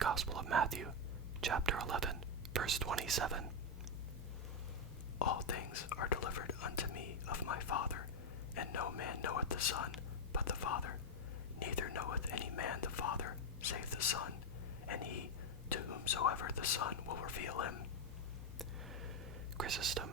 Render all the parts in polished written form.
Gospel of Matthew, chapter 11, verse 27. All things are delivered unto me of my Father, and no man knoweth the Son but the Father, neither knoweth any man the Father save the Son, and he to whomsoever the Son will reveal him. Chrysostom,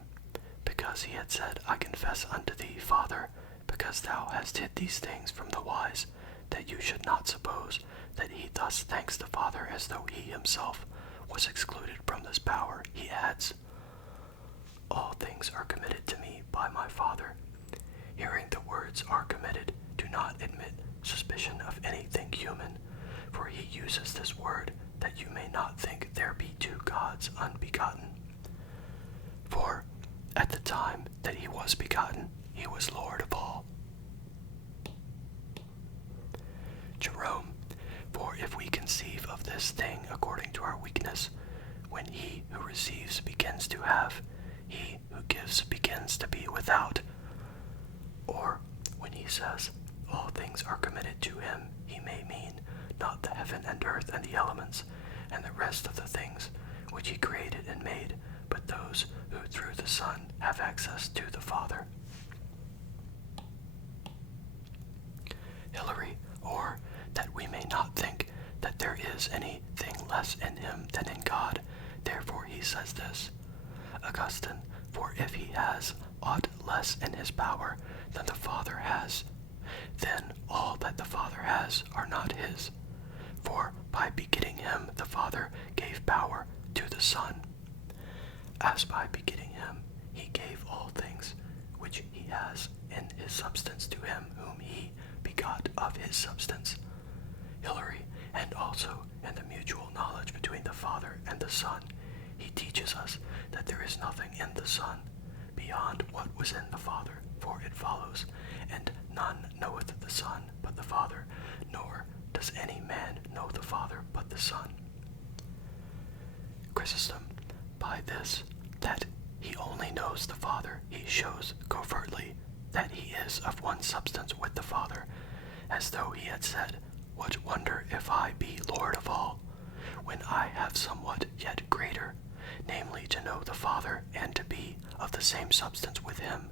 because he had said, I confess unto thee, Father, because thou hast hid these things from the wise, that you should not suppose that he thus thanks the Father as though he himself was excluded from this power, he adds, all things are committed to me by my Father. Hearing the words are committed, do not admit suspicion of anything human, for he uses this word that you may not think there be two gods unbegotten. For at the time that he was begotten, he was Lord of all. Jerome, for if we conceive of this thing according to our weakness, when he who receives begins to have, he who gives begins to be without. Or when he says, all things are committed to him, he may mean not the heaven and earth and the elements, and the rest of the things which he created and made, but those who through the Son have access to the Father. Hilary, or that we may not think that there is anything less in him than in God, therefore he says this. Augustine, for if he has aught less in his power than the Father has, then all that the Father has are not his. For by begetting him the Father gave power to the Son, as by begetting him he gave all things which he has in his substance to him whom he begot of his substance. Hilary, and also in the mutual knowledge between the Father and the Son, he teaches us that there is nothing in the Son beyond what was in the Father, for it follows, and none knoweth the Son but the Father, nor does any man know the Father but the Son. Chrysostom, by this, that he only knows the Father, he shows covertly that he is of one substance with the Father, as though he had said, what wonder if I be Lord of all, when I have somewhat yet greater, namely to know the Father and to be of the same substance with him.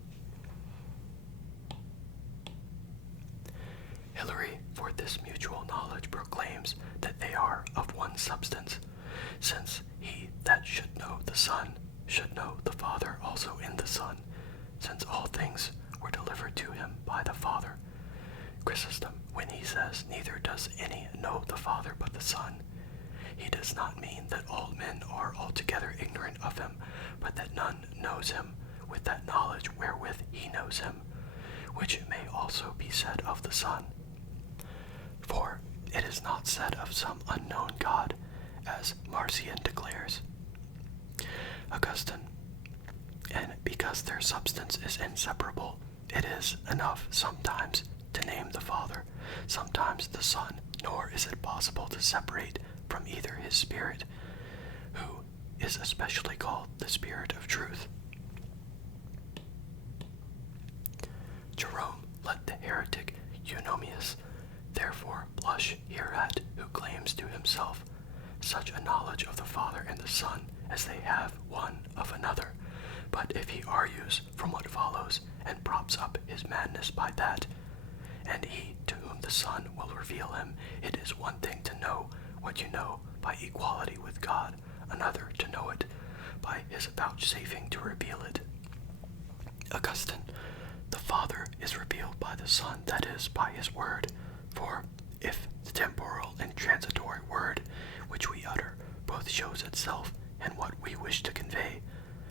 Hilary, for this mutual knowledge proclaims that they are of one substance, since he that should know the Son should know the Father also in the Son, since all things were delivered to him by the Father. Chrysostom, when he says neither does any know the Father but the Son, he does not mean that all men are altogether ignorant of him, but that none knows him with that knowledge wherewith he knows him, which may also be said of the Son. For it is not said of some unknown God, as Marcion declares. Augustine, and because their substance is inseparable, it is enough sometimes to name the Father, sometimes the Son, nor is it possible to separate from either his Spirit, who is especially called the Spirit of truth. Jerome, let the heretic Eunomius therefore blush hereat, who claims to himself such a knowledge of the Father and the Son as they have one of another. But if he argues from what follows, and props up his madness by that, and he to whom the Son will reveal him, it is one thing to know what you know by equality with God, another to know it by his vouchsafing to reveal it. Augustine, the Father is revealed by the Son, that is, by his word. For if the temporal and transitory word which we utter both shows itself in what we wish to convey,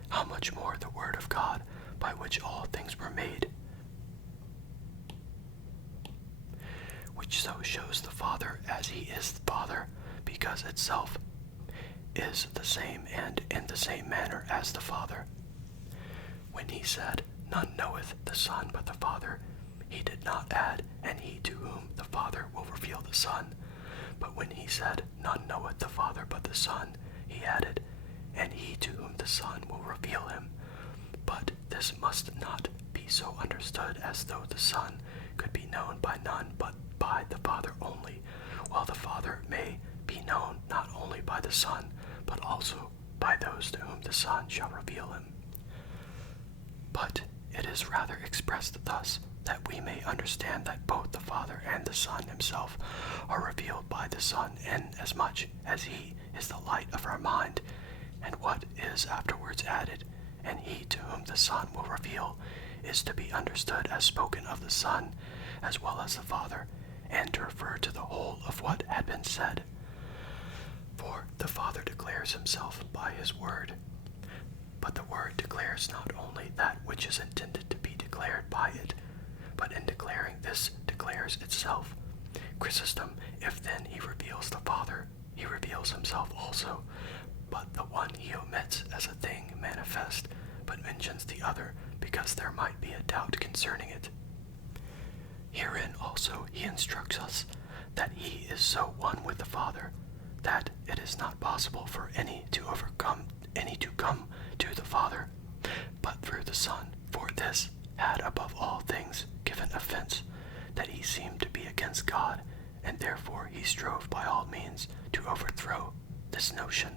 how much more the word of God, by which all things were made, which so shows the Father as he is the Father, because itself is the same and in the same manner as the Father. When he said, none knoweth the Son but the Father, he did not add, and he to whom the Father will reveal the Son. But when he said, none knoweth the Father but the Son, he added, and he to whom the Son will reveal him. But this must not be so understood as though the Son could be known by none but by the Father only, while the Father may be known not by the Son, but also by those to whom the Son shall reveal him. But it is rather expressed thus, that we may understand that both the Father and the Son himself are revealed by the Son, inasmuch as he is the light of our mind, and what is afterwards added, and he to whom the Son will reveal, is to be understood as spoken of the Son, as well as the Father, and to refer to the whole of what had been said. For the Father declares himself by his word, but the Word declares not only that which is intended to be declared by it, but in declaring this declares itself. Chrysostom, if then he reveals the Father, he reveals himself also, but the one he omits as a thing manifest, but mentions the other, because there might be a doubt concerning it. Herein also he instructs us that he is so one with the Father, that it is not possible for any to come to the Father, but through the Son. For this had above all things given offense, that he seemed to be against God, and therefore he strove by all means to overthrow this notion.